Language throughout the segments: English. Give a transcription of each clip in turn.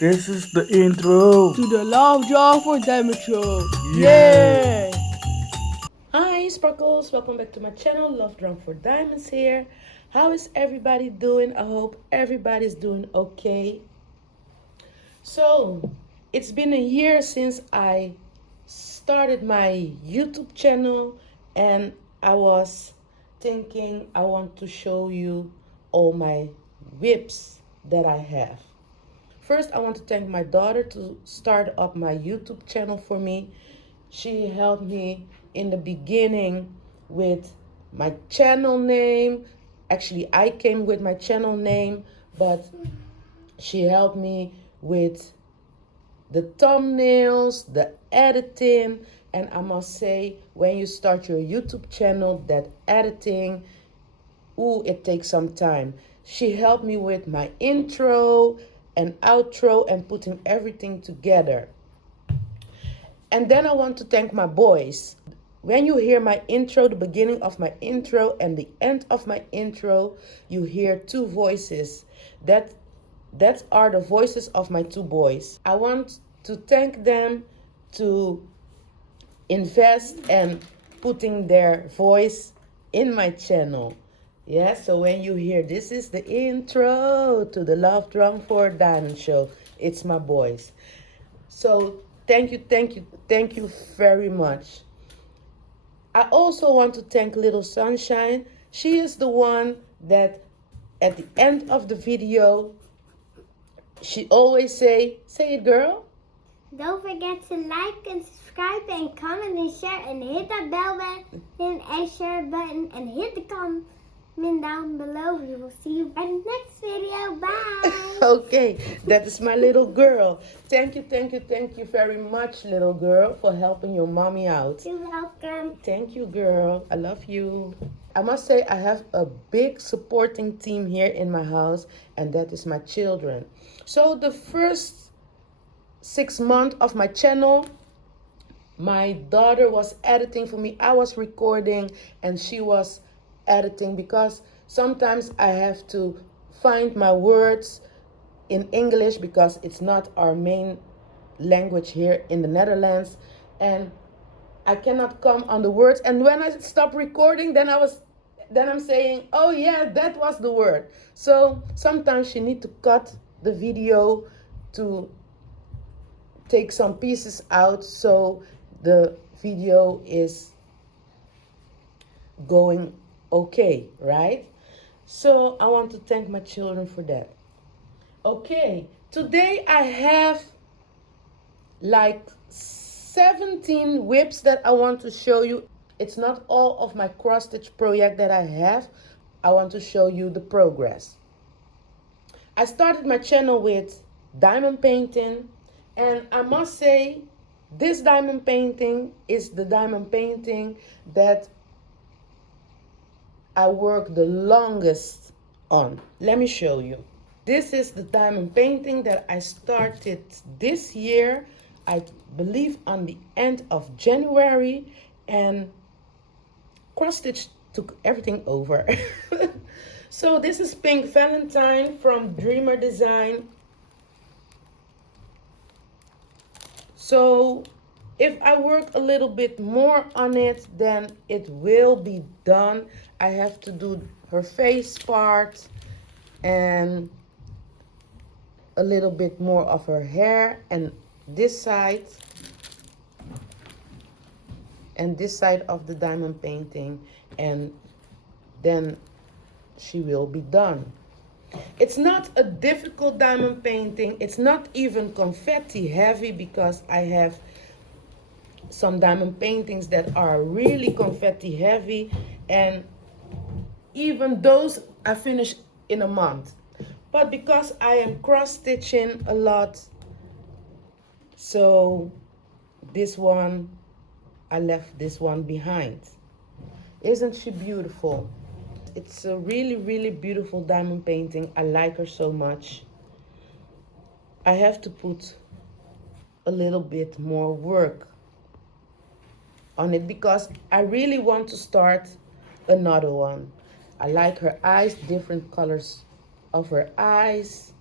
This is the intro to the Love Jar for Diamond Show. Yeah. Yay! Hi, Sparkles. Welcome back to my channel. Love Drum for Diamonds here. How is everybody doing? I hope everybody's doing okay. So, it's been a year since I started my YouTube channel, and I was thinking I want to show you all my WIPs that I have. First, I want to thank my daughter to start up my YouTube channel for me. She helped me in the beginning with my channel name. Actually, I came with my channel name, but she helped me with the thumbnails, the editing, and I must say, when you start your YouTube channel, that editing, ooh, it takes some time. She helped me with my intro and outro and putting everything together. And then I want to thank my boys. When you hear my intro, the beginning of my intro and the end of my intro, you hear two voices. That are the voices of my two boys. I want to thank them to invest and putting their voice in my channel. Yeah, so when you hear this is the intro to the Love Drum for Diamond Show, it's my boys. So thank you very much. I also want to thank Little Sunshine. She is the one that at the end of the video, she always say it girl. Don't forget to like and subscribe and comment and share and hit that bell button and share button and hit the comment down below. We will see you by the next video. Bye. Okay, that is my little girl. Thank you very much, little girl, for helping your mommy out. You're welcome. Thank you, girl. I love you. I must say I have a big supporting team here in my house, and that is my children. So the first 6 months of my channel, my daughter was editing for me. I was recording and she was editing because sometimes I have to find my words in English because it's not our main language here in the Netherlands, and I cannot come on the words. And when I stop recording, then I'm saying, oh yeah, that was the word. So sometimes you need to cut the video to take some pieces out so the video is going okay, right? So I want to thank my children for that. Okay, today I have like 17 WIPs that I want to show you. It's not all of my cross stitch project that I have. I want to show you the progress. I started my channel with diamond painting, and I must say this diamond painting is the diamond painting that I work the longest on. Let me show you. This is the diamond painting that I started this year, I believe on the end of January, and cross stitch took everything over. So this is Pink Valentine from Dreamer Design. So if I work a little bit more on it, then it will be done. I have to do her face part and a little bit more of her hair and this side of the diamond painting, and then she will be done. It's not a difficult diamond painting. It's not even confetti heavy because I have some diamond paintings that are really confetti heavy, and even those I finish in a month. But because I am cross stitching a lot, so this one, I left this one behind. Isn't she beautiful? It's a really beautiful diamond painting. I like her so much. I have to put a little bit more work on it because I really want to start another one. I like her eyes, different colors of her eyes.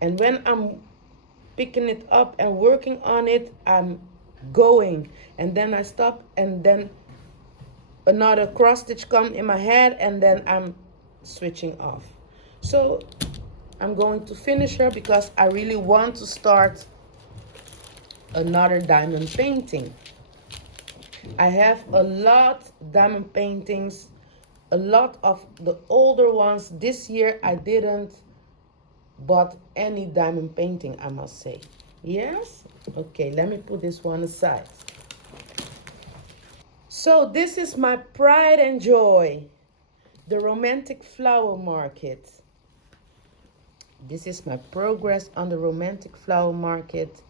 And when I'm picking it up and working on it, I'm going, and then I stop, and then another cross stitch come in my head, and then I'm switching off. So I'm going to finish her because I really want to start another diamond painting. I have a lot diamond paintings, a lot of the older ones. This year I didn't bought any diamond painting, I must say. Yes? Okay, let me put this one aside. So this is my pride and joy, the romantic flower market. This is my progress on the romantic flower market.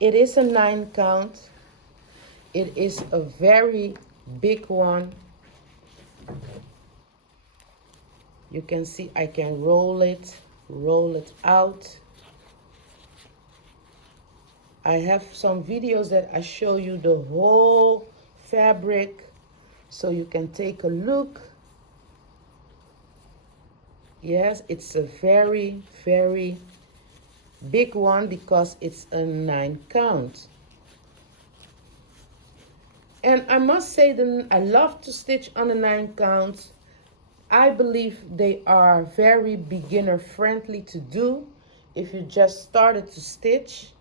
It is a 9 count. It is a very big one. You can see I can roll it out. I have some videos that I show you the whole fabric, so you can take a look. Yes, it's a very, very big one because it's a 9 count. And I must say that I love to stitch on a 9 count. I believe they are very beginner friendly to do if you just started to stitch.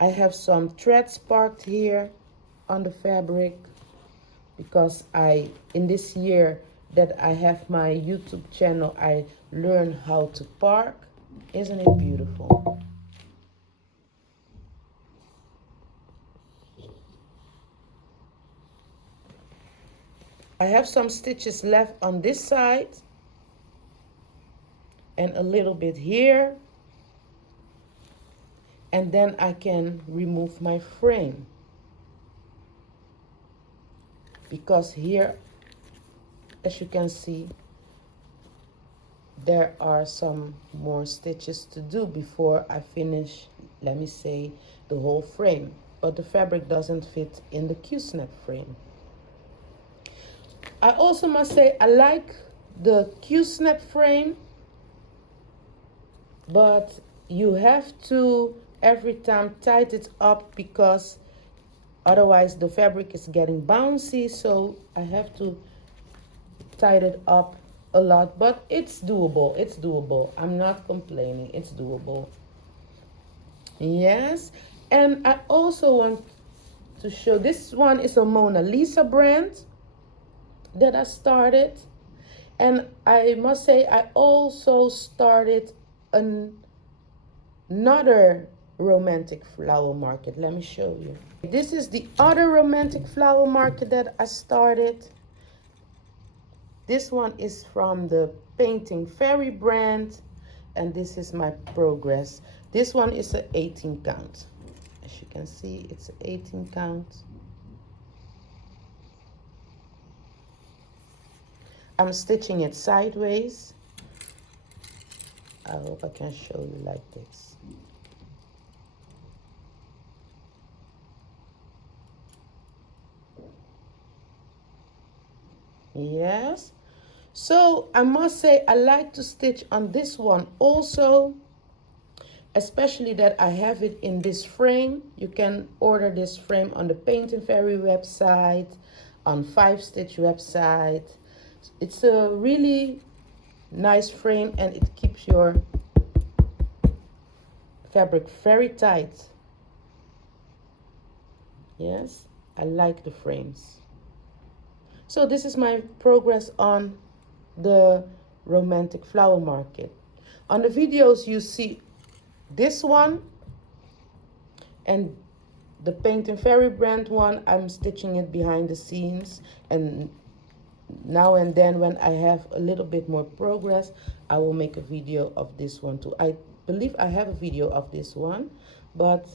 I have some threads parked here on the fabric because in this year that I have my YouTube channel, I learned how to park. Isn't it beautiful? I have some stitches left on this side and a little bit here, and then I can remove my frame because here, as you can see, there are some more stitches to do before I finish, let me say, the whole frame, but the fabric doesn't fit in the Q-snap frame. I also must say I like the Q-snap frame, but you have to every time tighten it up because otherwise the fabric is getting bouncy, so I have to tighten it up a lot, but it's doable. It's doable. I'm not complaining. It's doable. Yes. And I also want to show, this one is a Mona Lisa brand that I started. And I must say I also started another romantic flower market. Let me show you. This is the other romantic flower market that I started. This one is from the Painting Fairy brand, and this is my progress. This one is an 18 count. As you can see, it's an 18 count. I'm stitching it sideways. I hope I can show you like this. Yes. So I must say I like to stitch on this one also, especially that I have it in this frame. You can order this frame on the Painting Fairy website, on 5-Stitch website. It's a really nice frame and it keeps your fabric very tight. Yes, I like the frames. So this is my progress on the romantic flower market. On the videos you see this one and the Painting Fairy brand one, I'm stitching it behind the scenes, and now and then when I have a little bit more progress, I will make a video of this one too. I believe I have a video of this one, but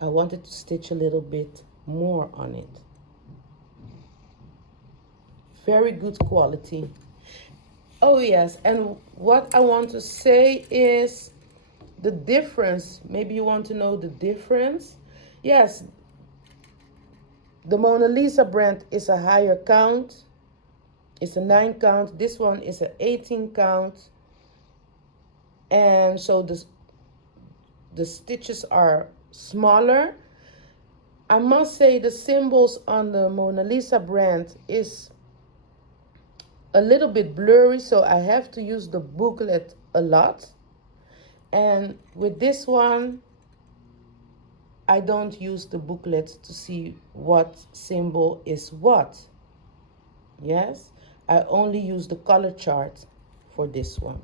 I wanted to stitch a little bit more on it. Very good quality. Oh yes, and what I want to say is the difference. Maybe you want to know the difference. Yes, the Mona Lisa brand is a higher count. It's a 9 count. This one is an 18 count. And so the stitches are smaller. I must say the symbols on the Mona Lisa brand is a little bit blurry, so I have to use the booklet a lot. And with this one, I don't use the booklet to see what symbol is what. Yes, I only use the color chart for this one.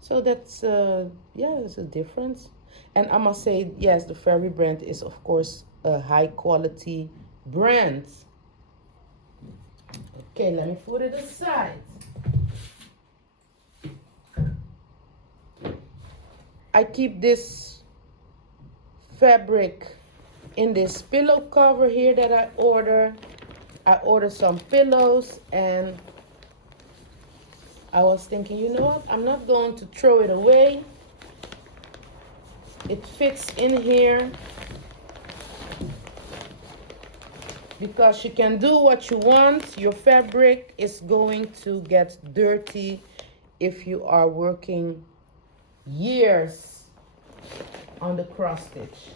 So that's, yeah, there's a difference. And I must say, yes, the Fairy brand is, of course, a high quality brand. Okay, let me put it aside. I keep this fabric in this pillow cover here that I ordered. I ordered some pillows and I was thinking, you know what? I'm not going to throw it away. It fits in here because you can do what you want. Your fabric is going to get dirty if you are working years on the cross stitch.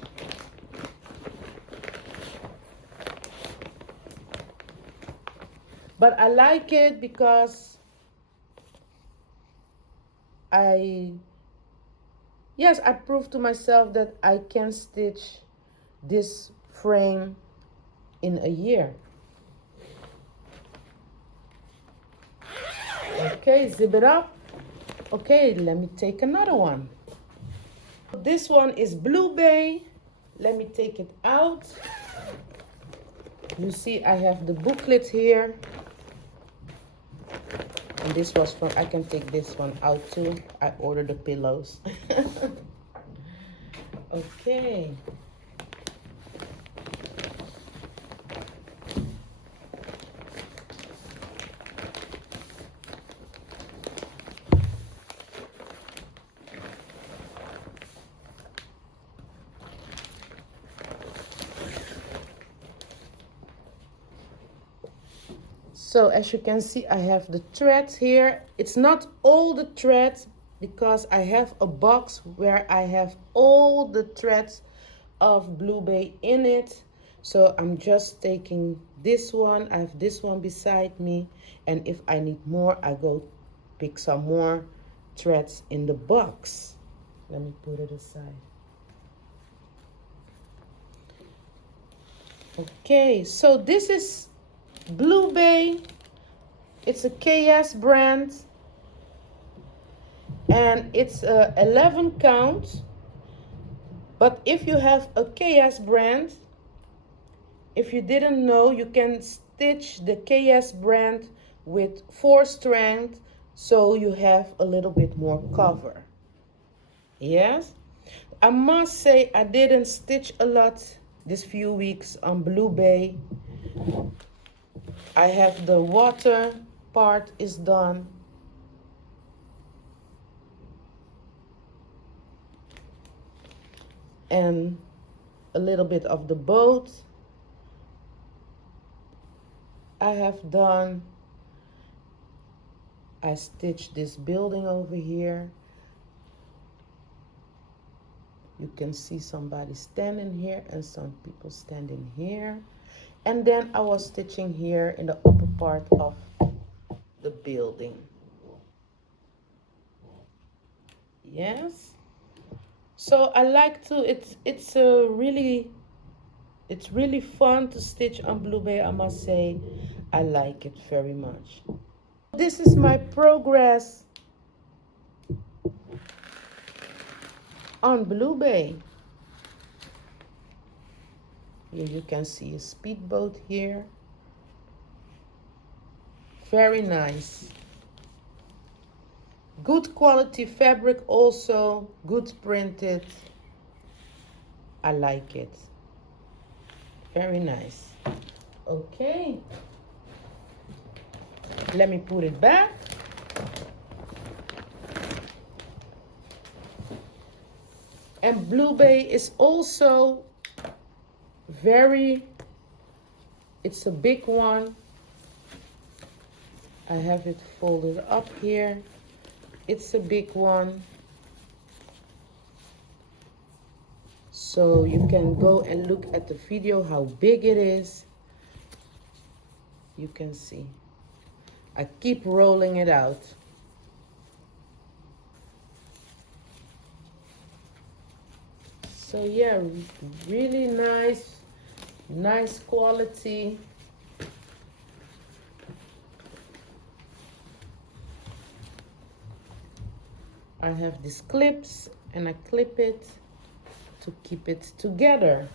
But I like it because I proved to myself that I can stitch this frame in a year. Okay, zip it up. Okay, let me take another one. This one is Blue Bay. Let me take it out. You see, I have the booklet here. And this was from, I can take this one out too. I ordered the pillows. Okay. So as you can see, I have the threads here. It's not all the threads because I have a box where I have all the threads of Blue Bay in it. So I'm just taking this one. I have this one beside me. And if I need more, I go pick some more threads in the box. Let me put it aside. Okay, so this is Blue Bay. It's a KS brand and it's 11 count. But if you have a KS brand, if you didn't know, you can stitch the KS brand with 4 strands, so you have a little bit more cover. Yes, I must say I didn't stitch a lot this few weeks on Blue Bay. I have the water part is done. And a little bit of the boat. I have done. I stitched this building over here. You can see somebody standing here and some people standing here. And then I was stitching here in the upper part of the building. Yes. So I like to, it's really fun to stitch on Blue Bay, I must say. I like it very much. This is my progress on Blue Bay. Here you can see a speedboat here. Very nice. Good quality fabric also, good printed. I like it. Very nice. Okay. Let me put it back. And Blue Bay is also it's a big one. I have it folded up here. It's a big one. So you can go and look at the video how big it is. You can see. I keep rolling it out. So yeah, really nice quality. I have these clips and I clip it to keep it together.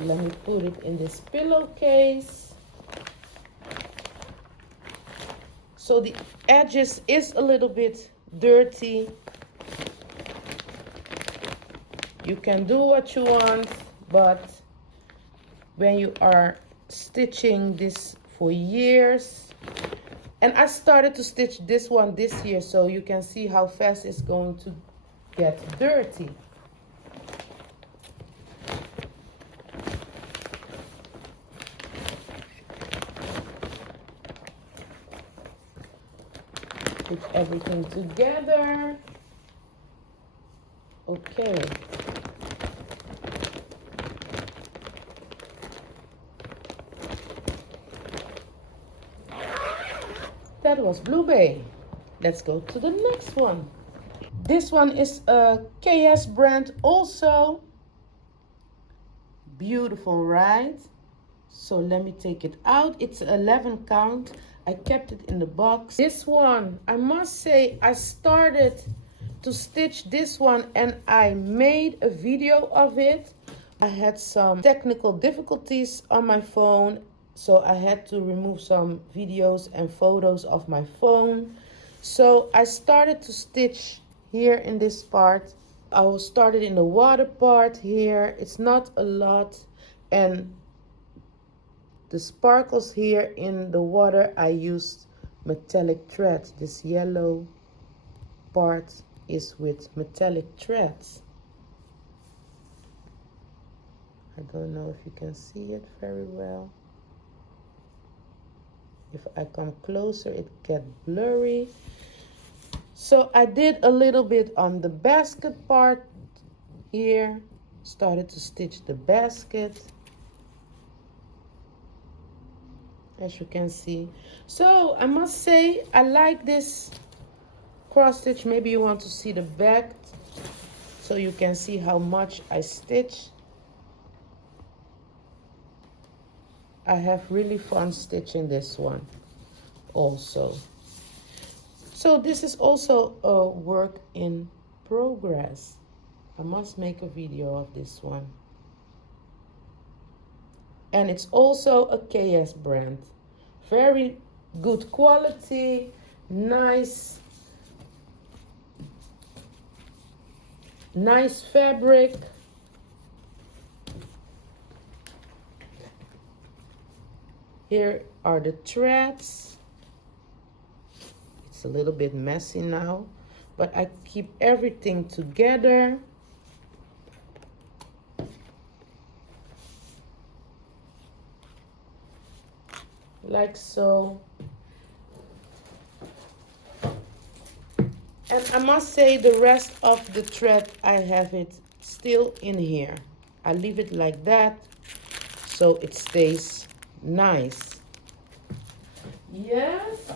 Let me put it in this pillowcase. So the edges is a little bit dirty. You can do what you want, but when you are stitching this for years, and I started to stitch this one this year, so you can see how fast it's going to get dirty. Put everything together. Okay. That was Blue Bay. Let's go to the next one. This one is a KS brand also. Beautiful, right? So let me take it out. It's 11 count. I kept it in the box. This one, I must say, I started to stitch this one and I made a video of it. I had some technical difficulties on my phone, so I had to remove some videos and photos of my phone. So I started to stitch here in this part. I will start it in the water part here. It's not a lot, and the sparkles here in the water, I used metallic threads. This yellow part is with metallic threads. I don't know if you can see it very well. If I come closer, it gets blurry. So I did a little bit on the basket part here. Started to stitch the basket, as you can see. So I must say, I like this cross stitch. Maybe you want to see the back so you can see how much I stitch. I have really fun stitching this one also. So this is also a work in progress. I must make a video of this one. And it's also a KS brand. Very good quality, nice fabric. Here are the threads. It's a little bit messy now, but I keep everything together. Like so. And I must say, the rest of the thread, I have it still in here. I leave it like that so it stays nice. Yes.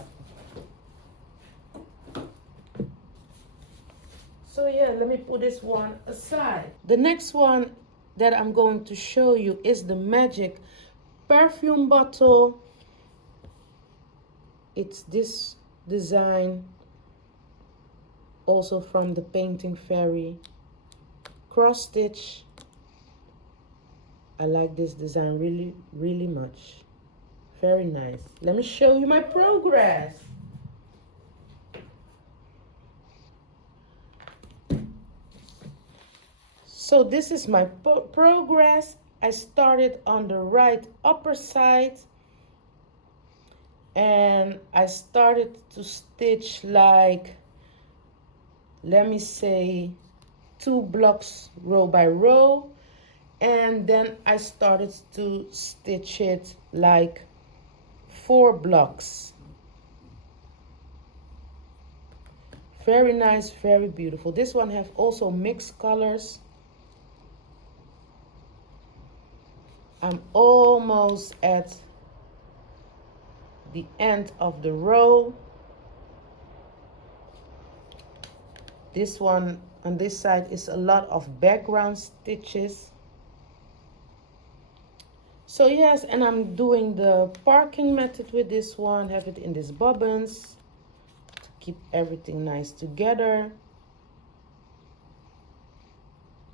So yeah, let me put this one aside. The next one that I'm going to show you is the Magic perfume bottle. It's this design, also from the Painting Fairy cross stitch. I like this design really much. Very nice. Let me show you my progress. So this is my progress. I started on the right upper side and I started to stitch like, let me say, 2 blocks row by row, and then I started to stitch it like 4 blocks. Very nice, very beautiful. This one have also mixed colors. I'm almost at the end of the row. This one on this side is a lot of background stitches. So yes, and I'm doing the parking method with this one. Have it in these bobbins to keep everything nice together.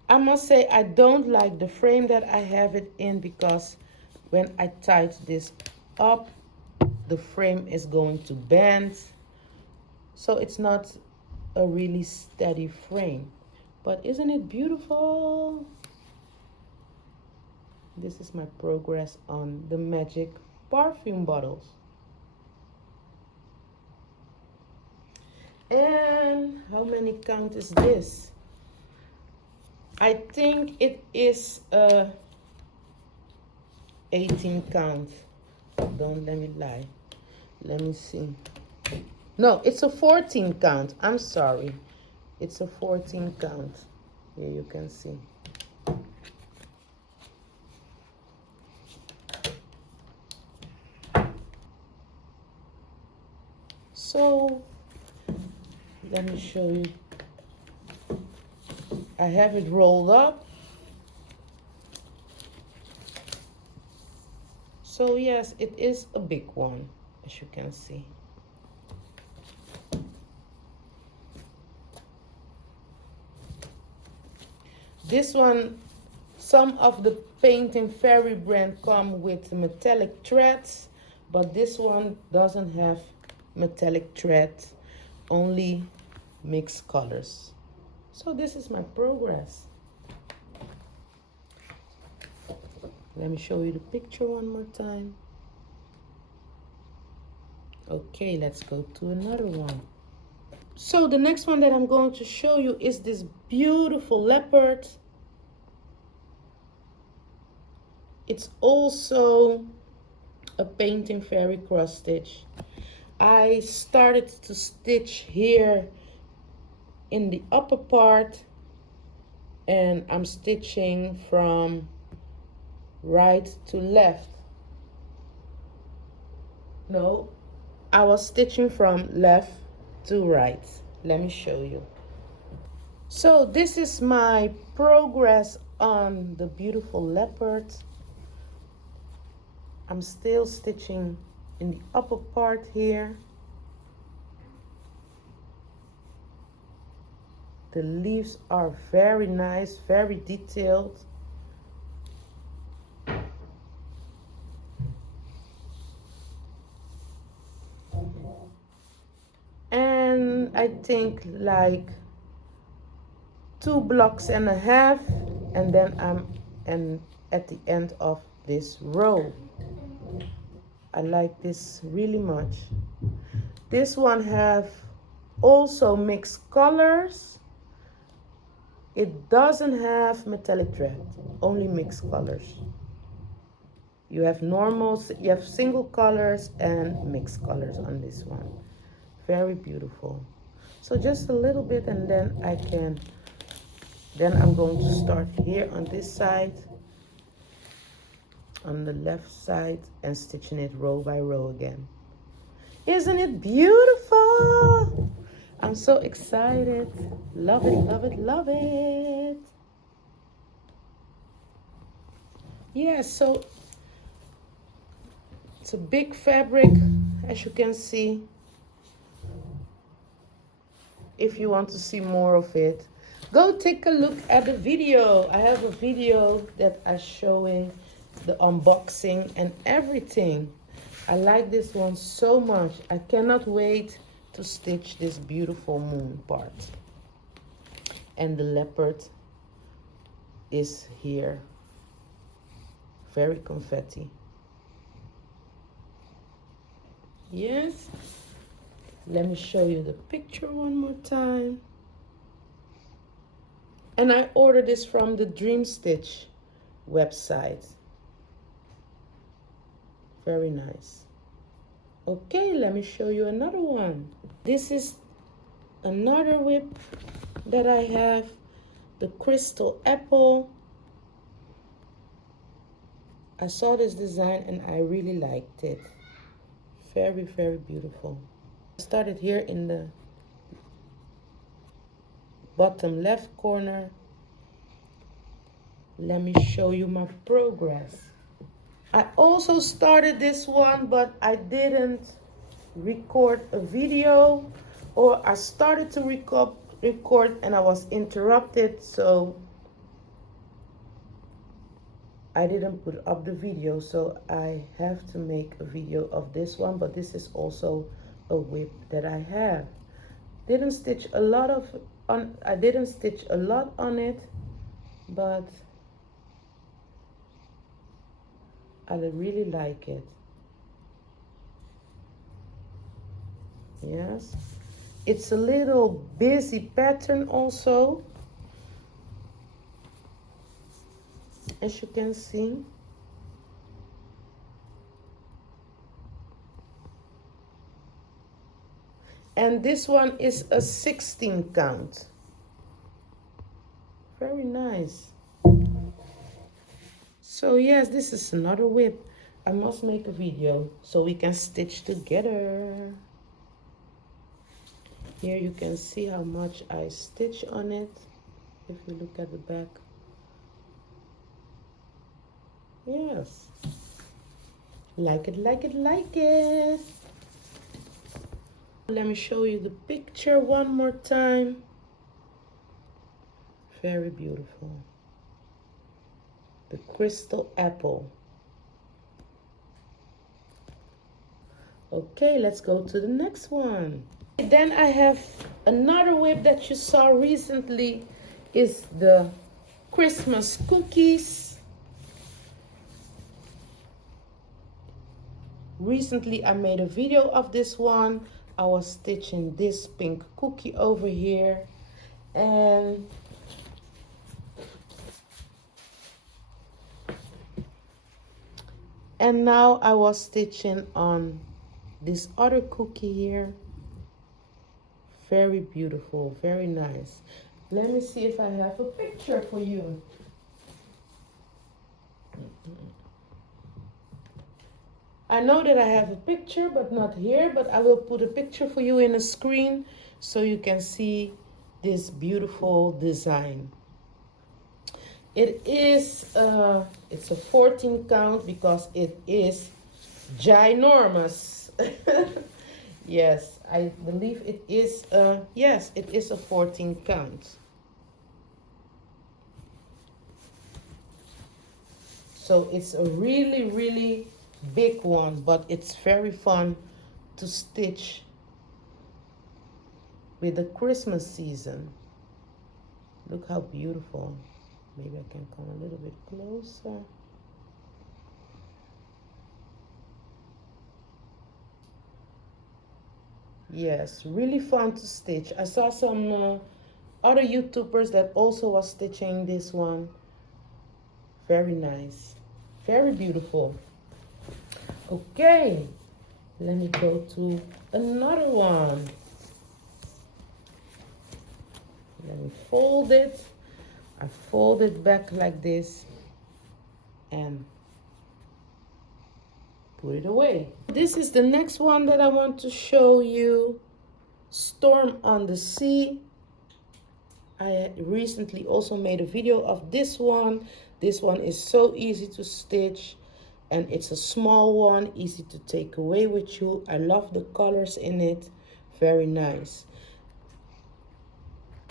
I must say I don't like the frame that I have it in, because when I tighten this up, the frame is going to bend. So it's not a really steady frame. But isn't it beautiful? This is my progress on the magic perfume bottles. And how many count is this? I think it is a 18 count. Don't let me lie. Let me see. No, it's a 14 count. I'm sorry. It's a 14 count. Here you can see. So let me show you. I have it rolled up. So yes, it is a big one, as you can see. This one, some of the Painting Fairy brand come with metallic threads, but this one doesn't have metallic threads, only mixed colors. So this is my progress. Let me show you the picture one more time. Okay, let's go to another one. So the next one that I'm going to show you is this beautiful leopard. It's also a Painting Fairy cross stitch. I started to stitch here in the upper part, and I'm stitching from right to left. No, I was stitching from left to right. Let me show you. So this is my progress on the beautiful leopard. I'm still stitching in the upper part here. The leaves are very nice, very detailed. And I think like 2.5 blocks, and then I'm at the end of this row. I like this really much. This one have also mixed colors. It doesn't have metallic thread, only mixed colors. You have single colors and mixed colors on this one. Very beautiful. So just a little bit, and then I'm going to start here on this side, on the left side, and stitching it row by row again. Isn't it beautiful? I'm so excited. Love it, love it, love it. Yeah, so it's a big fabric, as you can see. If you want to see more of it, go take a look at the video. I have a video that is showing the unboxing and everything. I like this one so much. I cannot wait to stitch this beautiful moon part. And the leopard is here. Very confetti. Yes. Let me show you the picture one more time. And I ordered this from the Dream Stitch website. Very nice. Okay, let me show you another one. This is another WIP that I have, the crystal apple. I saw this design and I really liked it. Very, very beautiful. I started here in the bottom left corner. Let me show you my progress. I also started this one, but I didn't record a video, or I started to record and I was interrupted, so I didn't put up the video. So I have to make a video of this one, but this is also a WIP that I have. Didn't stitch a lot on it, but I really like it. Yes, it's a little busy pattern also, as you can see. And this one is a 16 count. Very nice. So yes, this is another WIP. I must make a video so we can stitch together. Here you can see how much I stitch on it. If you look at the back. Yes. Like it, like it, like it. Let me show you the picture one more time. Very beautiful. The crystal apple. Okay, let's go to the next one. Then I have another WIP that you saw recently, is the Christmas cookies. Recently I made a video of this one. I was stitching this pink cookie over here, and now I was stitching on this other cookie here. Very beautiful, very nice. Let me see if I have a picture for you. I know that I have a picture, but not here, but I will put a picture for you in a screen so you can see this beautiful design. It is, it's a 14 count because it is ginormous. Yes, I believe it is, yes, it is a 14 count. So it's a really, really big one, but it's very fun to stitch with the Christmas season. Look how beautiful. Maybe I can come a little bit closer. Yes, really fun to stitch. I saw some other YouTubers that also was stitching this one. Very nice, very beautiful. Okay, let me go to another one. Let me fold it. I fold it back like this and put it away. This is the next one that I want to show you. Storm on the Sea. I recently also made a video of this one. This one is so easy to stitch, and it's a small one, easy to take away with you. I love the colors in it, very nice.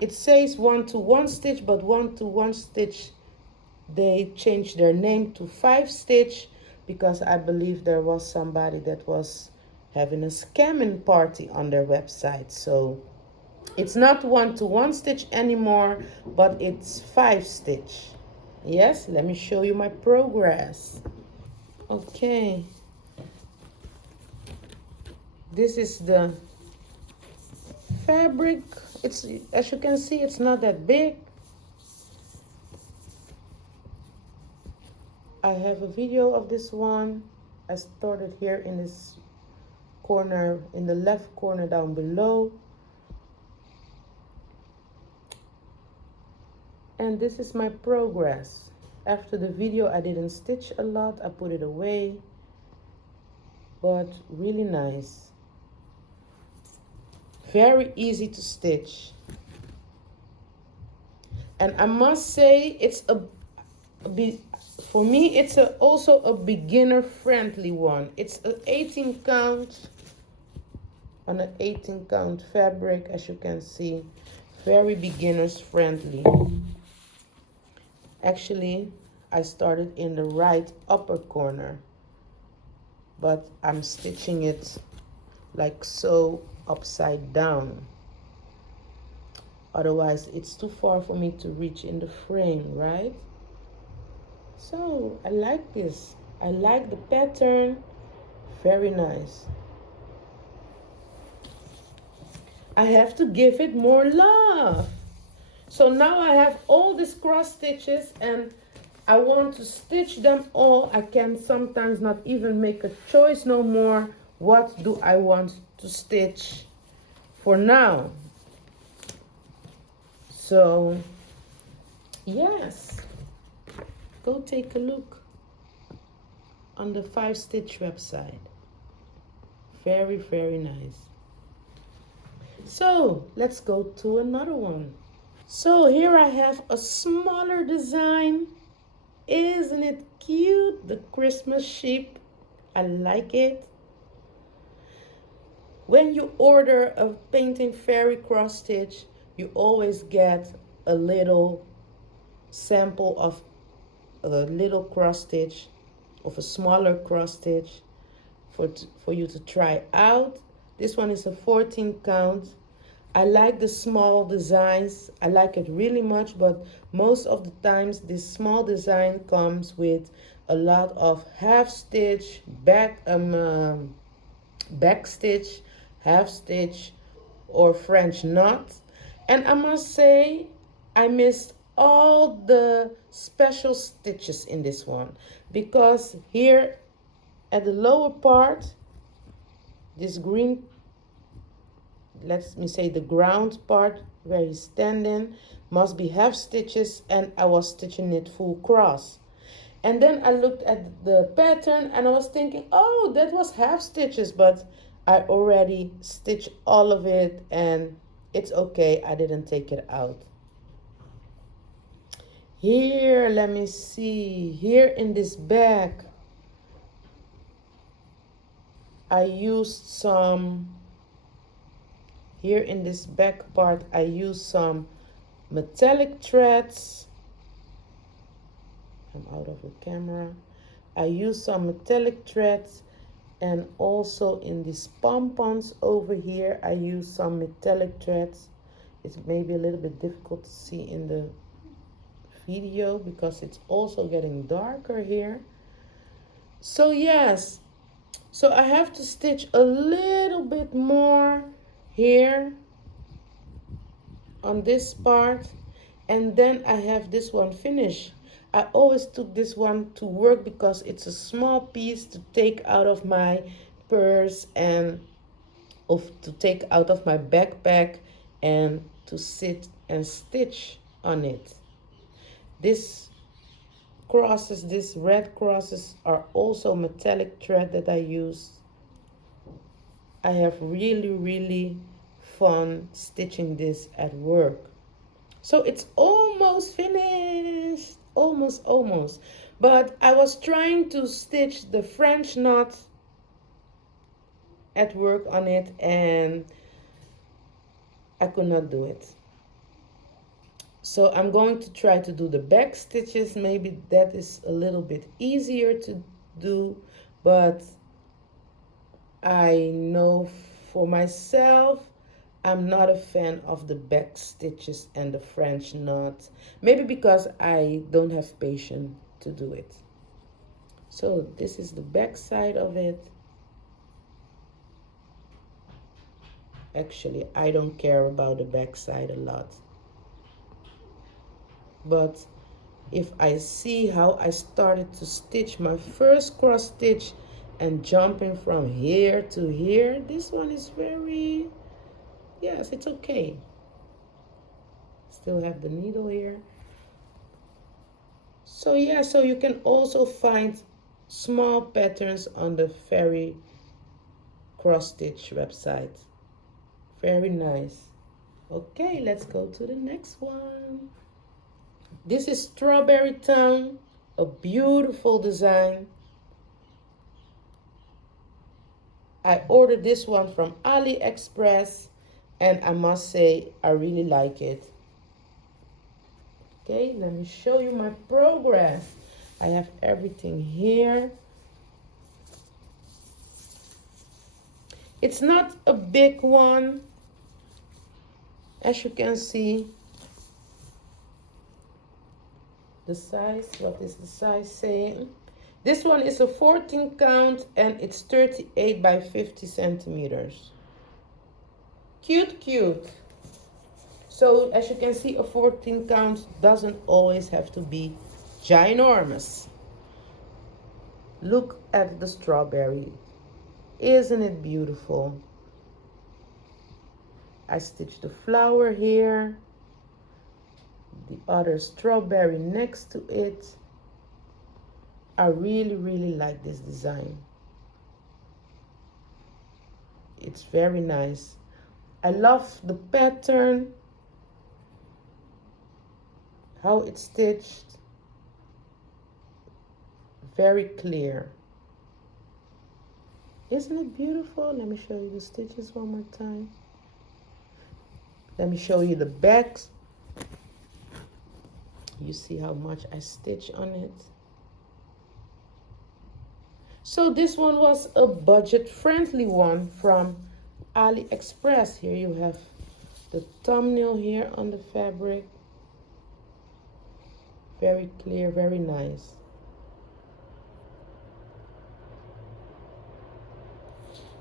It says 1-to-1 stitch, but 1-to-1 stitch, they changed their name to 5-stitch because I believe there was somebody that was having a scamming party on their website. So it's not 1-to-1 stitch anymore, but it's 5-stitch. Yes, let me show you my progress. Okay, this is the fabric. It's, as you can see, it's not that big. I have a video of this one. I started here in this corner, in the left corner down below. And this is my progress. After the video I didn't stitch a lot, I put it away, but really nice. Very easy to stitch. And I must say it's for me it's also a beginner friendly one. It's an 18 count on an 18 count fabric, as you can see. Very beginners friendly. Actually, I started in the right upper corner, but I'm stitching it like so upside down. Otherwise, it's too far for me to reach in the frame, right? So I like this. I like the pattern. Very nice. I have to give it more love. So now I have all these cross stitches and I want to stitch them all. I can sometimes not even make a choice no more. What do I want to stitch for now? So yes, go take a look on the 5 Stitch website. Very, very nice. So let's go to another one. So here I have a smaller design. Isn't it cute? The Christmas sheep. I like it. When you order a Painting Fairy cross stitch, you always get a little sample of a little cross stitch, of a smaller cross stitch for you to try out. This one is a 14 count. I like the small designs. I like it really much, but most of the times this small design comes with a lot of half stitch, back stitch, half stitch, or French knot. And I must say, I missed all the special stitches in this one, because here at the lower part, this green, let me say the ground part where he's standing, must be half stitches, and I was stitching it full cross. And then I looked at the pattern and I was thinking, oh, that was half stitches, but I already stitched all of it and it's okay, I didn't take it out. Here, let me see, here in this bag, I used some, here in this back part, I used some metallic threads. I'm out of the camera. I used some metallic threads, and also in these pompons over here, I used some metallic threads. It's maybe a little bit difficult to see in the video because it's also getting darker here. So yes, so I have to stitch a little bit more here on this part, and then I have this one finished. I always took this one to work because it's a small piece to take out of my purse and to take out of my backpack and to sit and stitch on it. This crosses, these red crosses are also metallic thread that I use. I have really fun stitching this at work. So it's almost finished, almost. But I was trying to stitch the French knot at work on it and I could not do it. So I'm going to try to do the back stitches. Maybe that is a little bit easier to do, but I know for myself, I'm not a fan of the back stitches and the French knot. Maybe because I don't have patience to do it. So this is the back side of it. Actually, I don't care about the back side a lot. But if I see how I started to stitch my first cross stitch and jumping from here to here, this one is very, yes, it's okay. Still have the needle here. So yeah, so you can also find small patterns on the Fairy cross stitch website. Very nice. Okay, let's go to the next one. This is Strawberry Town, a beautiful design. I ordered this one from AliExpress and I must say I really like it. Okay, let me show you my progress. I have everything here. It's not a big one, as you can see. The size, what is the size saying? This one is a 14 count and it's 38 by 50 centimeters. Cute, cute. So as you can see, a 14 count doesn't always have to be ginormous. Look at the strawberry. Isn't it beautiful? I stitched the flower here, the other strawberry next to it. I really like this design. It's very nice. I love the pattern, how it's stitched. Very clear. Isn't it beautiful? Let me show you the stitches one more time. Let me show you the back. You see how much I stitch on it. So this one was a budget-friendly one from AliExpress. Here you have the thumbnail here on the fabric. Very clear, very nice.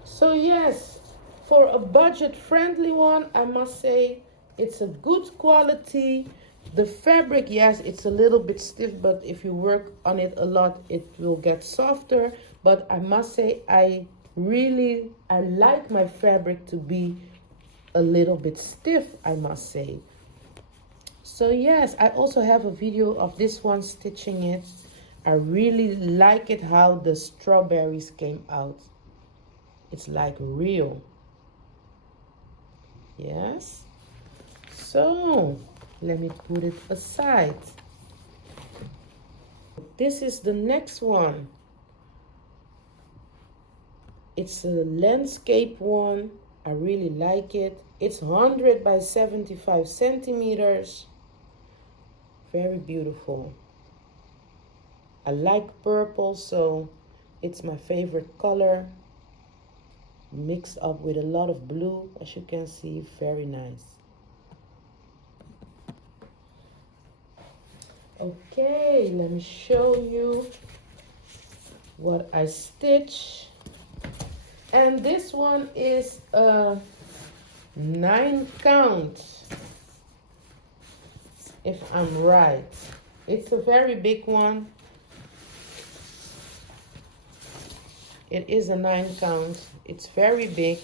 So yes, for a budget-friendly one, I must say it's a good quality. The fabric, yes, it's a little bit stiff, but if you work on it a lot, it will get softer. But I must say, I like my fabric to be a little bit stiff, I must say. So yes, I also have a video of this one stitching it. I really like it how the strawberries came out. It's like real. Yes. So let me put it aside. This is the next one. It's a landscape one. I really like it. It's 100 by 75 centimeters. Very beautiful. I like purple, so it's my favorite color. Mixed up with a lot of blue, as you can see, very nice. Okay, let me show you what I stitch. And this one is a 9 count, if I'm right. It's a very big one. It is a 9 count. It's very big.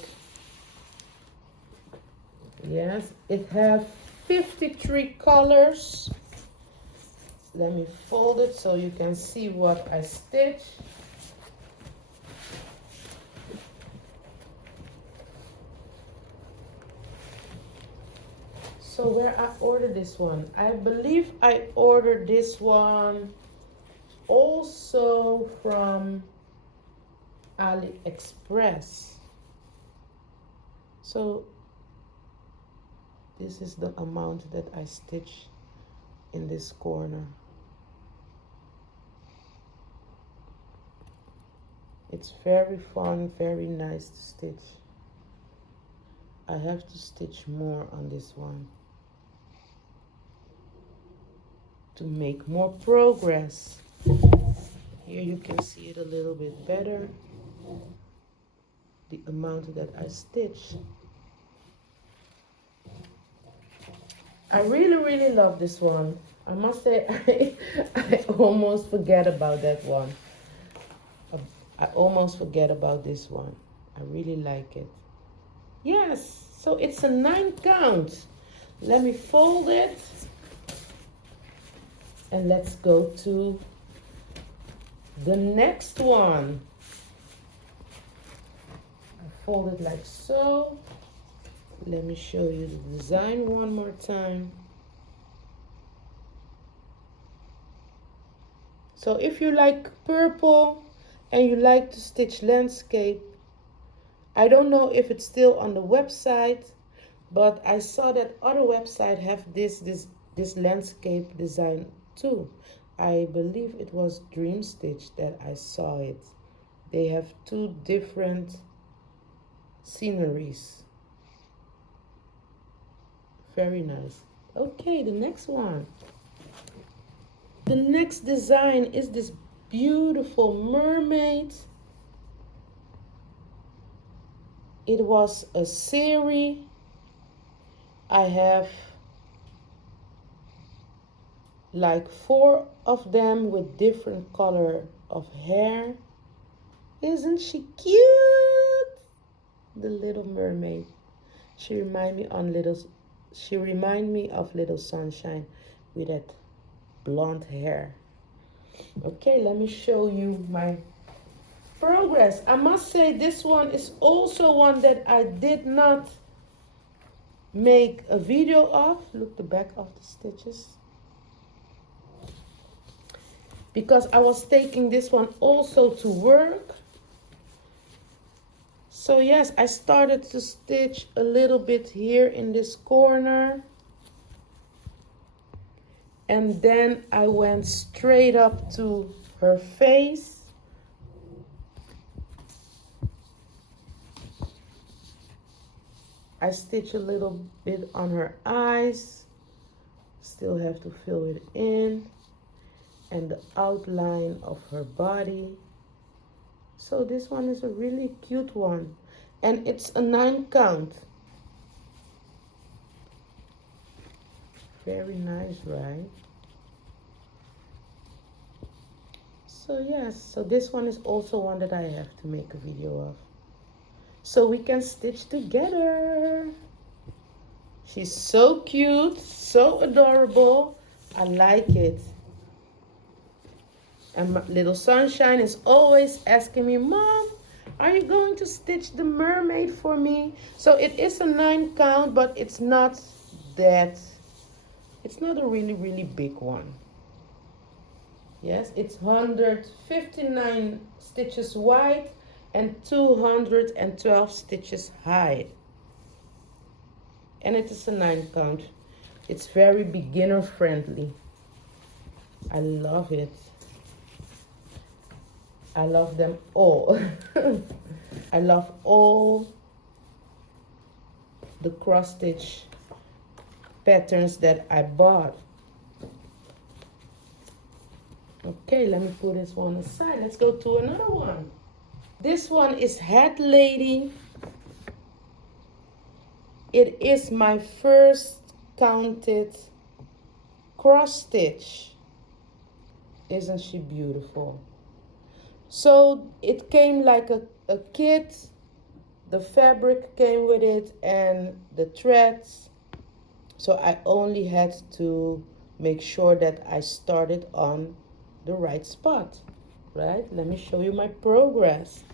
Yes, it has 53 colors. Let me fold it so you can see what I stitch. So where I ordered this one, I believe I ordered this one also from AliExpress. So this is the amount that I stitch in this corner. It's very fun, very nice to stitch. I have to stitch more on this one to make more progress. Here you can see it a little bit better, the amount that I stitch. I really love this one. I must say, I almost forget about that one. I almost forget about this one. I really like it. Yes, so it's a 9 count. Let me fold it. And let's go to the next one. I fold it like so. Let me show you the design one more time. So if you like purple and you like to stitch landscape, I don't know if it's still on the website, but I saw that other websites have this landscape design too. I believe it was Dream Stitch that I saw it. They have two different sceneries. Very nice. Okay, the next one. The next design is this beautiful mermaid. It was a series. I have like 4 of them with different color of hair. Isn't she cute? The little mermaid. She remind me of Little Sunshine with that blonde hair. Okay, let me show you my progress. I must say this one is also one that I did not make a video of. Look the back of the stitches. Because I was taking this one also to work. So yes, I started to stitch a little bit here in this corner. And then I went straight up to her face. I stitch a little bit on her eyes. Still have to fill it in. And the outline of her body. So this one is a really cute one. And it's a 9 count. Very nice, right? So yes, so this one is also one that I have to make a video of. So we can stitch together. She's so cute, so adorable. I like it. And Little Sunshine is always asking me, Mom, are you going to stitch the mermaid for me? So it is a 9 count, but it's not a really, really big one. Yes, it's 159 stitches wide and 212 stitches high. And it is a 9 count. It's very beginner friendly. I love it. I love them all. I love all the cross stitch patterns that I bought. Okay, let me put this one aside. Let's go to another one. This one is Hat Lady. It is my first counted cross stitch. Isn't she beautiful? So it came like a kit. The fabric came with it and the threads. So I only had to make sure that I started on the right spot, right? Let me show you my progress.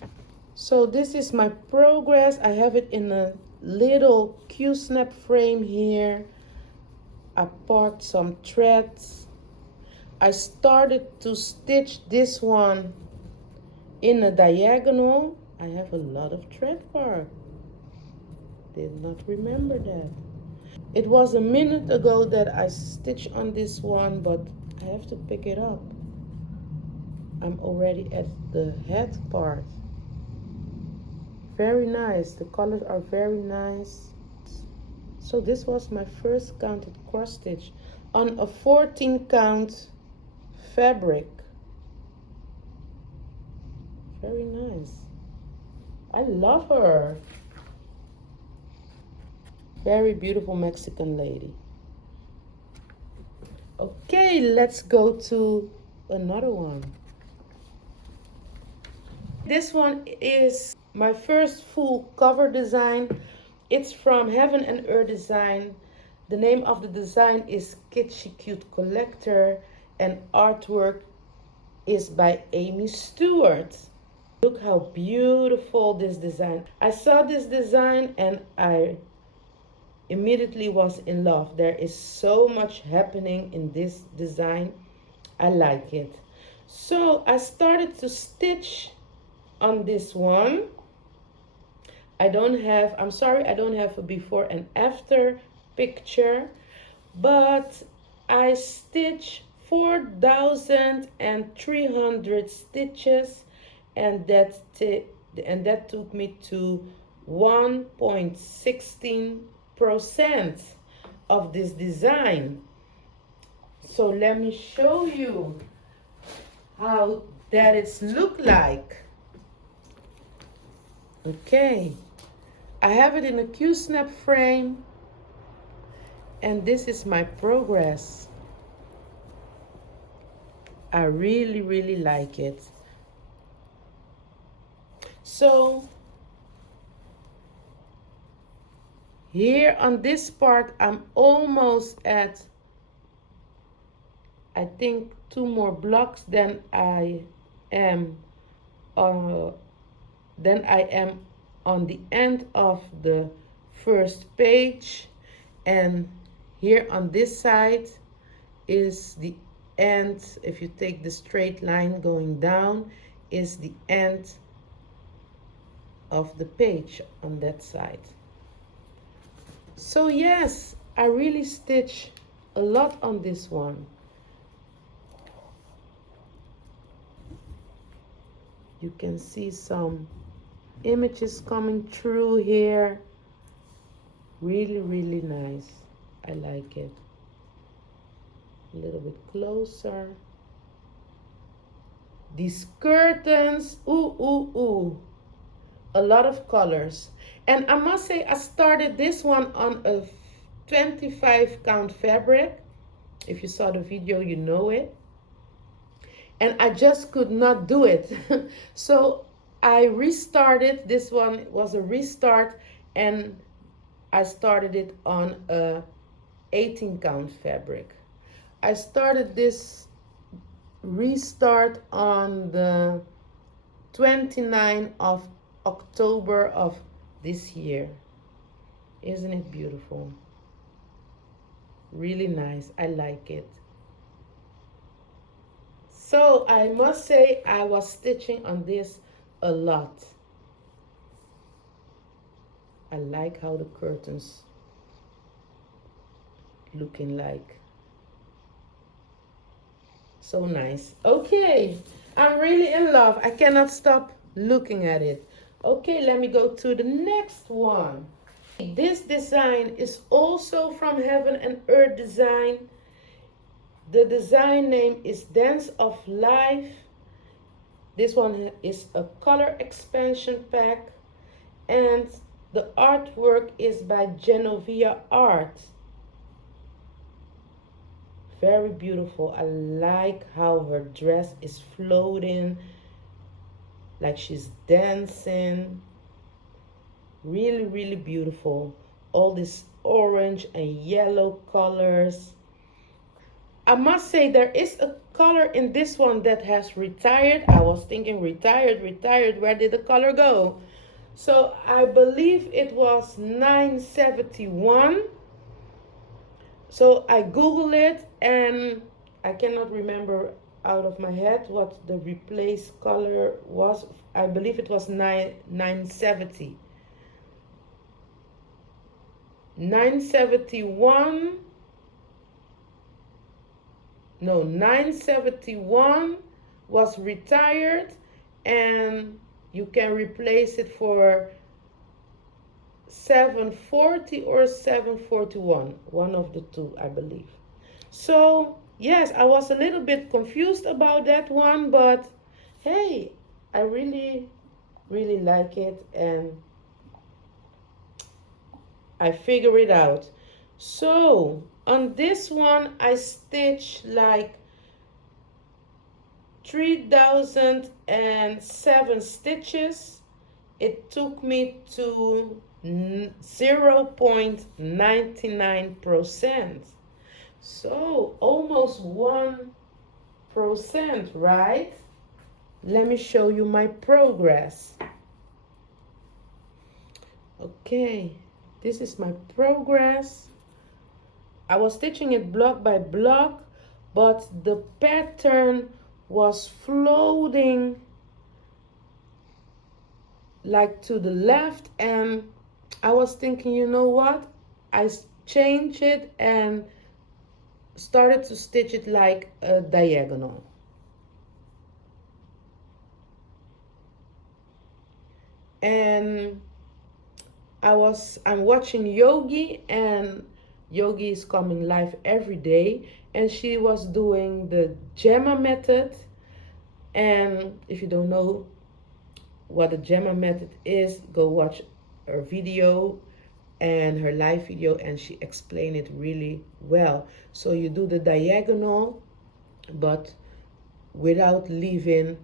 So this is my progress. I have it in a little Q-snap frame here. I parked some threads. I started to stitch this one in a diagonal. I have a lot of thread part. Did not remember that. It was a minute ago that I stitched on this one, but I have to pick it up. I'm already at the head part. Very nice. The colors are very nice. So this was my first counted cross stitch on a 14 count fabric. Very nice. I love her. Very beautiful Mexican lady. Okay, let's go to another one. This one is my first full cover design. It's from Heaven and Earth Design. The name of the design is Kitschy Cute Collector. and artwork is by Amy Stewart. Look how beautiful this design. I saw this design and I immediately was in love. There is so much happening in this design. I like it. So I started to stitch on this one. I'm sorry, I don't have a before and after picture, but I stitched 4,300 stitches, and that took me to 1.16% of this design. So let me show you how that it's look like. Okay, I have it in a Q-snap frame, and this is my progress. I really, really like it. So here on this part, I'm almost at, I think, 2 more blocks than I am on the end of the first page. And here on this side is the end. If you take the straight line going down, is the end of the page on that side. So yes, I really stitch a lot on this one. You can see some images coming through here. Really, really nice. I like it. A little bit closer. These curtains, ooh. A lot of colors. And I must say, I started this one on a 25 count fabric. If you saw the video, you know it. And I just could not do it. So I restarted. This one was a restart, and I started it on a 18 count fabric. I started this restart on the 29th of October of this year. Isn't it beautiful? Really nice. I like it. So I must say I was stitching on this a lot. I like how the curtains looking like. So nice. Okay, I'm really in love. I cannot stop looking at it. Okay, let me go to the next one. This design is also from Heaven and Earth Design. The design name is Dance of Life. This one is a color expansion pack, and the artwork is by Genovia Art. Very beautiful. I like how her dress is floating, like she's dancing. Really, really beautiful. All these orange and yellow colors. I must say there is a color in this one that has retired. I was thinking retired. Where did the color go? So I believe it was 971. So I Googled it and I cannot remember out of my head what the replaced color was. I believe it was 970. 971. No, 971 was retired, and you can replace it for 740 or 741, one of the two, I believe. So yes, I was a little bit confused about that one, but hey, I really, really like it, and I figure it out. So on this one, I stitched like 3,007 stitches. It took me to 0.99%. So almost 1 right? Let me show you my progress. Okay, this is my progress. I was stitching it block by block, but the pattern was floating like to the left, and I was thinking, you know what? I changed it and started to stitch it like a diagonal. And I'm watching Yogi, and Yogi is coming live every day, and she was doing the Gemma method. And if you don't know what the Gemma method is, go watch her video and her live video, and she explained it really well. So you do the diagonal, but without leaving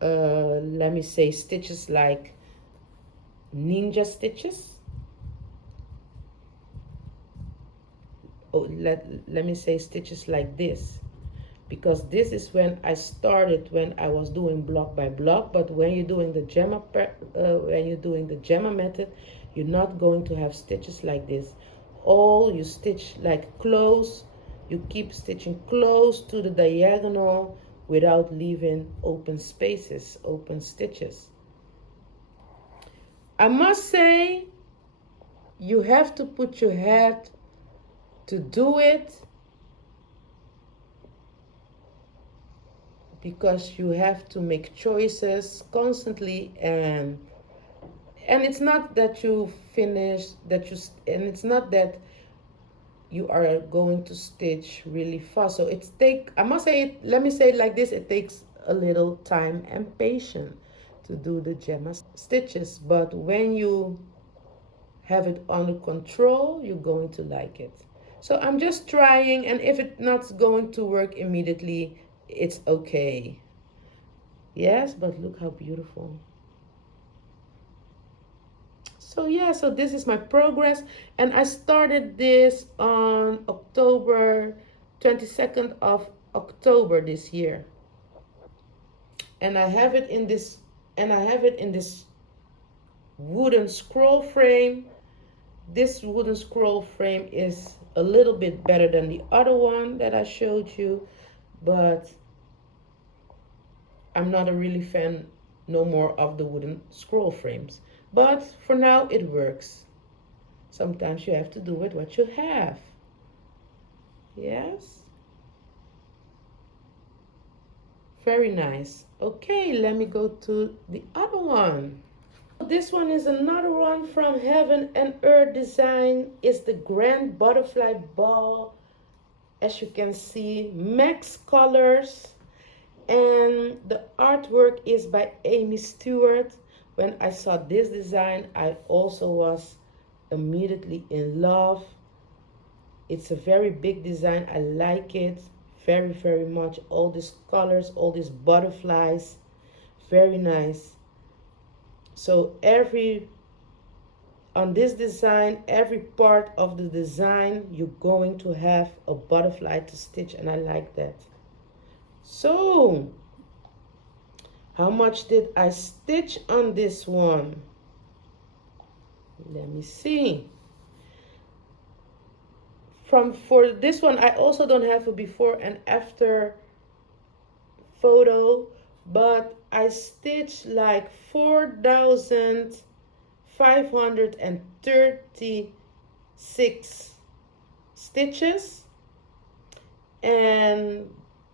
let me say stitches like ninja stitches. Oh, let me say stitches like this, because this is when I started, when I was doing block by block. But when you're doing the Gemma method, you're not going to have stitches like this. All you stitch like close, you keep stitching close to the diagonal without leaving open spaces, open stitches. I must say, you have to put your head to do it, because you have to make choices constantly, and it's not that you finish and it's not that you are going to stitch really fast. So I must say, let me say it like this, it takes a little time and patience to do the Gemma stitches, but when you have it under control, you're going to like it. So I'm just trying, and if it's not going to work immediately, it's okay. Yes, but look how beautiful. So yeah, so this is my progress, and I started this on October 22nd of October this year. And I have it in this wooden scroll frame. This wooden scroll frame is a little bit better than the other one that I showed you, but I'm not a really fan no more of the wooden scroll frames. But for now it works. Sometimes you have to do with what you have. Yes? Very nice. Okay, let me go to the other one. This one is another one from Heaven and Earth Design. It's the Grand Butterfly Ball. As you can see, Max Colors. And the artwork is by Amy Stewart. When I saw this design, I also was immediately in love. It's a very big design. I like it very, very much. All these colors, all these butterflies, very nice. So on this design, every part of the design, you're going to have a butterfly to stitch, and I like that. So how much did I stitch on this one? Let me see. For this one, I also don't have a before and after photo, but I stitched like 4,536 stitches, and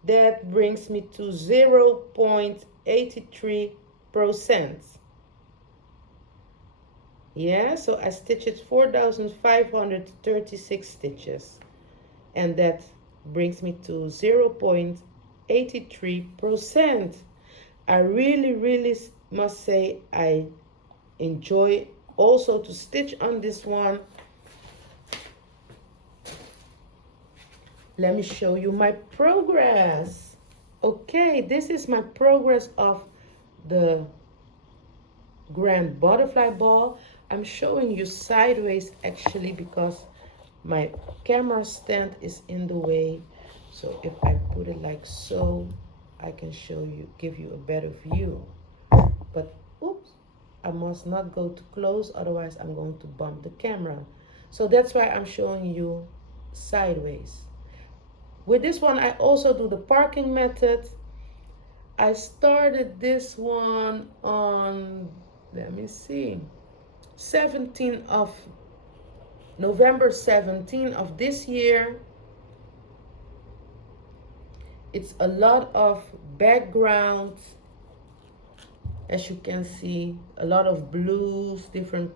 that brings me to 0.83%. Yeah, so I stitched 4,536 stitches, and that brings me to 0.83%. I really must say I enjoy also to stitch on this one. Let me show you my progress. Okay, this is my progress of the Grand Butterfly Ball. I'm showing you sideways actually because my camera stand is in the way, So if I put it like so, I can show you, give you a better view. But oops, I must not go too close, otherwise I'm going to bump the camera. So that's why I'm showing you sideways. With this one, I also do the parking method. I started this one on, let me see, 17th of November 17 of this year. It's a lot of background, as you can see, a lot of blues, different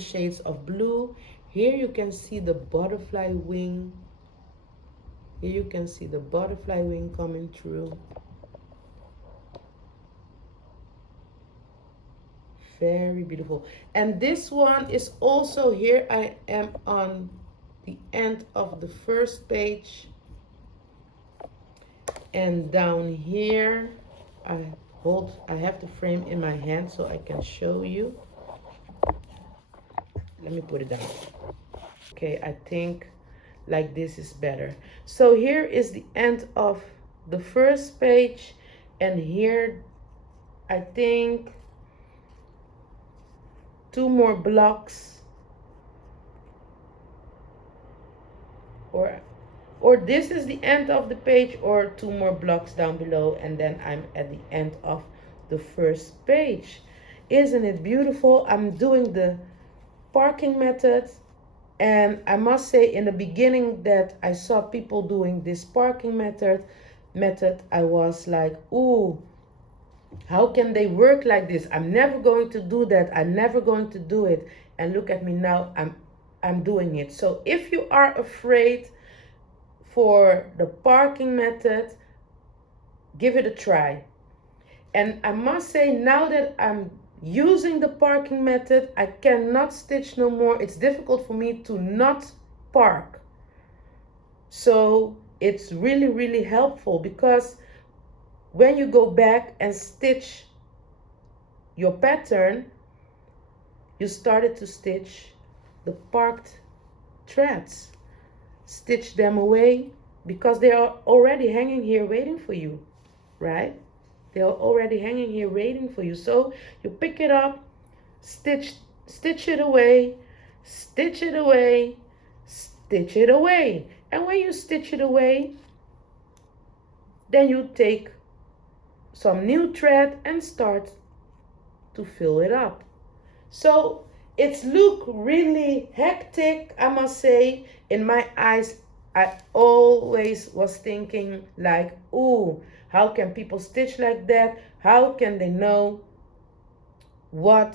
shades of blue. Here you can see the butterfly wing. Here you can see the butterfly wing coming through. Very beautiful. And this one is also, here I am on the end of the first page. And down here, I have the frame in my hand so I can show you. Let me put it down. Okay, I think like this is better. So here is the end of the first page, and here I think 2 more blocks, or this is the end of the page, or 2 more blocks down below, and then I'm at the end of the first page. Isn't it beautiful? I'm doing the parking method, and I must say, in the beginning that I saw people doing this parking method, I was like, ooh, how can they work like this? I'm never going to do that. I'm never going to do it. And look at me now, I'm doing it. So if you are afraid for the parking method, give it a try. And I must say, now that I'm using the parking method, I cannot stitch no more. It's difficult for me to not park. So it's really, really helpful, because when you go back and stitch your pattern, you started to stitch the parked threads. Stitch them away, because they are already hanging here waiting for you, right? They are already hanging here waiting for you. So you pick it up, stitch it away, stitch it away, stitch it away. And when you stitch it away, then you take some new thread and start to fill it up. So it's look really hectic, I must say. In my eyes, I always was thinking like, ooh, how can people stitch like that? How can they know where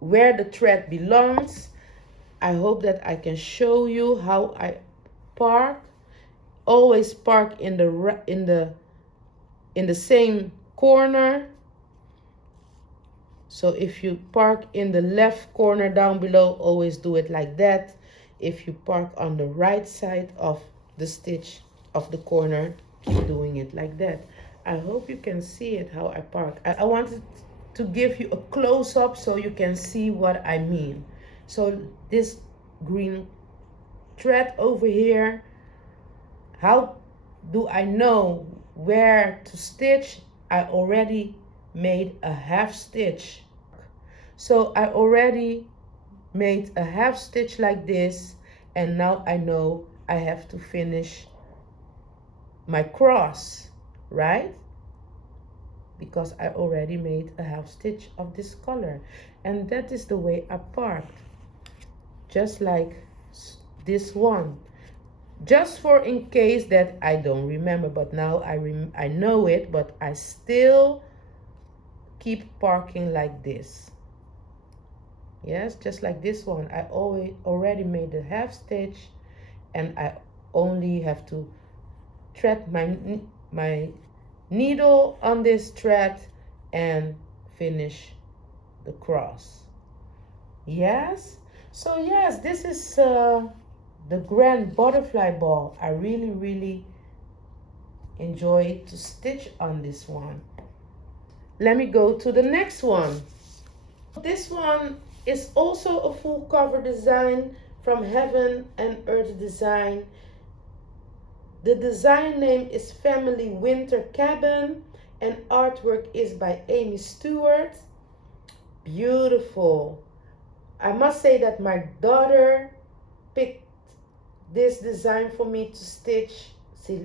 the thread belongs? I hope that I can show you how I park. Always park in the same corner. So if you park in the left corner down below, always do it like that. If you park on the right side of the stitch of the corner, keep doing it like that. I hope you can see it, how I park. I wanted to give you a close-up so you can see what I mean. So this green thread over here, how do I know where to stitch? I already made a half stitch. So I already made a half stitch like this, and now I know I have to finish my cross, right? Because I already made a half stitch of this color, and that is the way I parked, just like this one. Just for in case that I don't remember, but now I know it, but I still keep parking like this. Yes, just like this one. I already made a half stitch, and I only have to thread my needle on this thread and finish the cross. Yes, so yes, this is the grand butterfly ball. I really enjoy to stitch on this one. Let me go to the next one. This one is also a full cover design, from Heaven and Earth Design. The design name is Family Winter Cabin and artwork is by Amy Stewart. Beautiful. I must say that my daughter picked this design for me to stitch.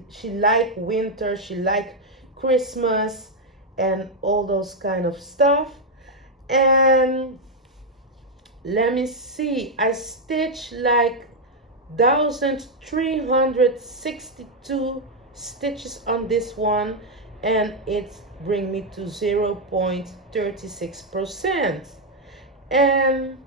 She liked winter, she liked Christmas and all those kind of stuff. And let me see, I stitched like 1362 stitches on this one, and it bring me to 0.36%. And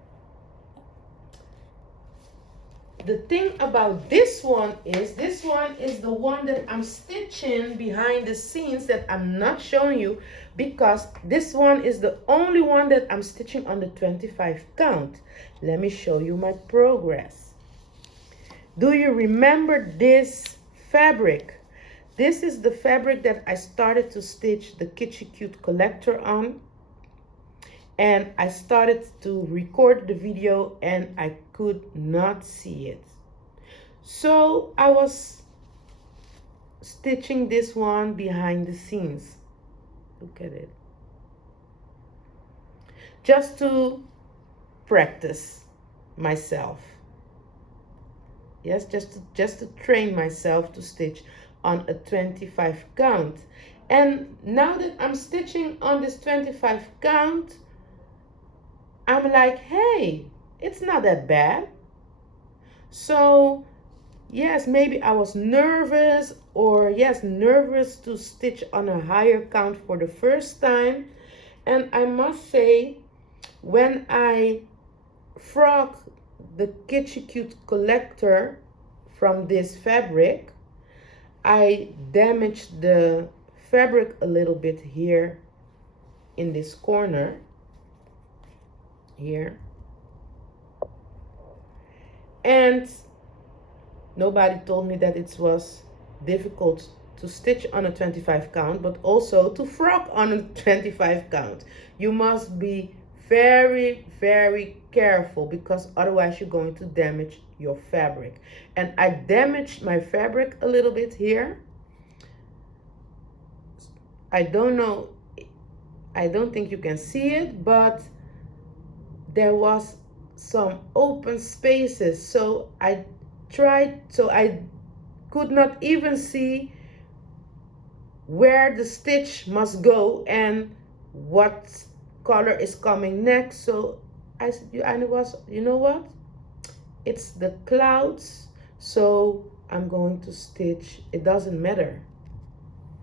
the thing about this one is the one that I'm stitching behind the scenes that I'm not showing you, because this one is the only one that I'm stitching on the 25 count. Let me show you my progress. Do you remember this fabric? This is the fabric that I started to stitch the Kitschy Cute collector on. And I started to record the video and I could not see it. So I was stitching this one behind the scenes. Look at it. Just to practice myself. Yes, just to train myself to stitch on a 25 count. And now that I'm stitching on this 25 count, I'm like, hey, it's not that bad. So yes, maybe I was nervous, or yes, nervous to stitch on a higher count for the first time. And I must say, when I frock the Kitschy Cute collector from this fabric, I damaged the fabric a little bit here in this corner here, and nobody told me that it was difficult to stitch on a 25 count, but also to frock on a 25 count. You must be very, very careful, because otherwise you're going to damage your fabric. And I damaged my fabric a little bit here. I don't know, I don't think you can see it, but there was some open spaces, so I could not even see where the stitch must go and what color is coming next. So I said, you know what, it's the clouds, so I'm going to stitch, it doesn't matter,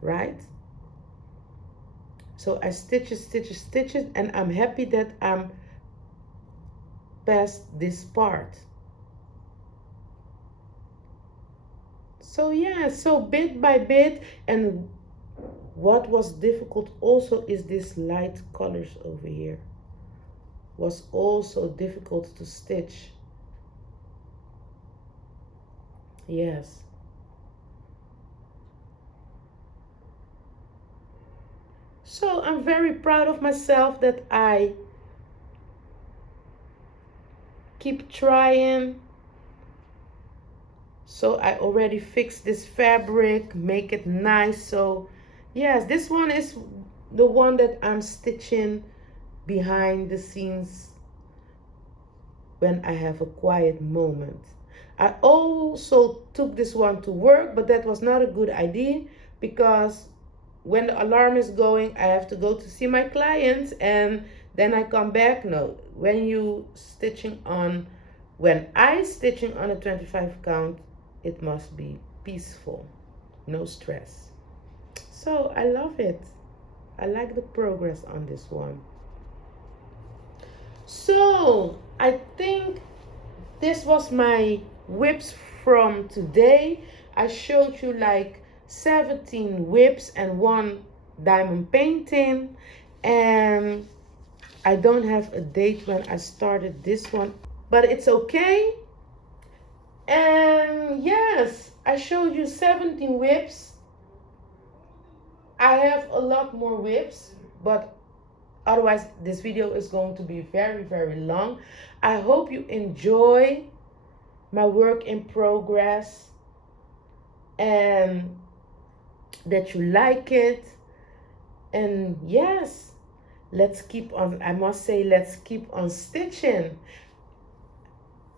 right? So I stitch it, and I'm happy that I'm past this part. So yeah, so bit by bit. And what was difficult also is this light colors over here was also difficult to stitch. Yes. So I'm very proud of myself that I keep trying. So I already fixed this fabric, make it nice. So yes, this one is the one that I'm stitching behind the scenes when I have a quiet moment. I also took this one to work, but that was not a good idea, because when the alarm is going, I have to go to see my clients and then I come back. No, when I stitching on a 25 count, it must be peaceful, no stress. So I love it. I like the progress on this one. So I think this was my WIPs from today. I showed you like 17 WIPs and 1 diamond painting, and I don't have a date when I started this one, but it's okay. And yes, I showed you 17 WIPs. I have a lot more WIPs, but otherwise this video is going to be very, very long. I hope you enjoy my work in progress, and that you like it. And yes, let's keep on, I must say, let's keep on stitching.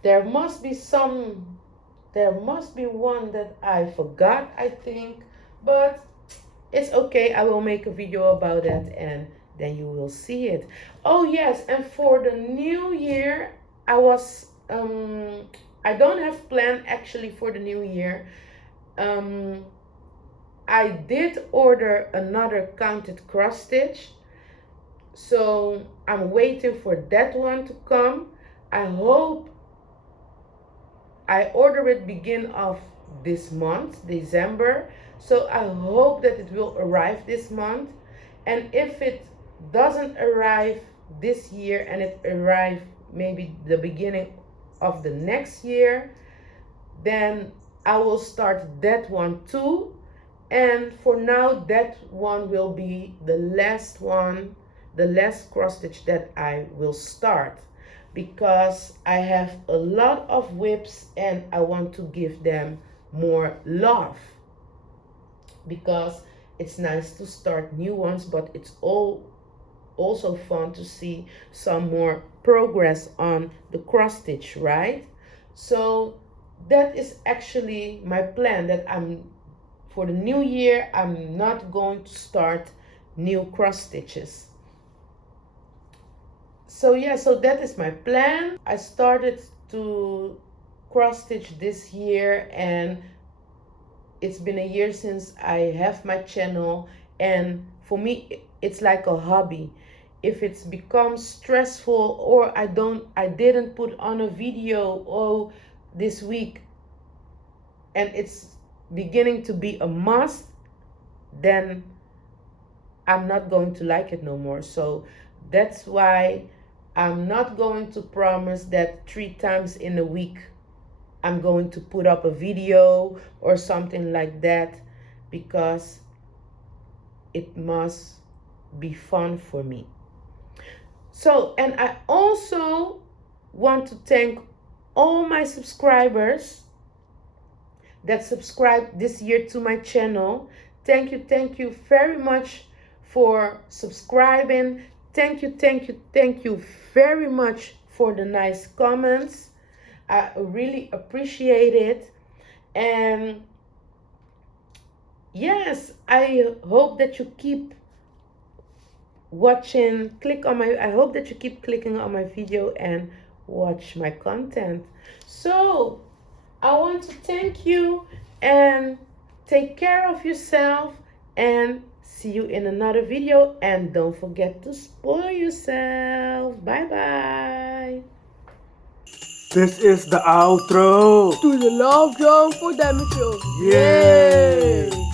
There must be one that I forgot, I think, but it's okay. I will make a video about that and then you will see it. Oh yes, and for the new year, I don't have plan actually for the new year. I did order another counted cross stitch, so I'm waiting for that one to come. I hope I order it begin of this month, December, so I hope that it will arrive this month. And if it doesn't arrive this year and it arrive maybe the beginning of the next year, then I will start that one too. And for now, that one will be the last one, the last cross stitch that I will start, because I have a lot of WIPs and I want to give them more love, because it's nice to start new ones, but it's also fun to see some more progress on the cross stitch, right? So that is actually my plan, that for the new year, I'm not going to start new cross stitches. So yeah, so that is my plan. I started to cross stitch this year, and it's been a year since I have my channel, and for me it's like a hobby. If it's become stressful or I didn't put on a video this week and it's beginning to be a must, then I'm not going to like it no more. So that's why I'm not going to promise that 3 times in a week I'm going to put up a video or something like that, because it must be fun for me. So, and I also want to thank all my subscribers that subscribed this year to my channel. Thank you very much for subscribing. Thank you very much for the nice comments. I really appreciate it. And yes, I hope that you keep watching, I hope that you keep clicking on my video and watch my content. So I want to thank you and take care of yourself, and see you in another video. And don't forget to spoil yourself. Bye bye. This is the outro. To the love drum for damage. Yay!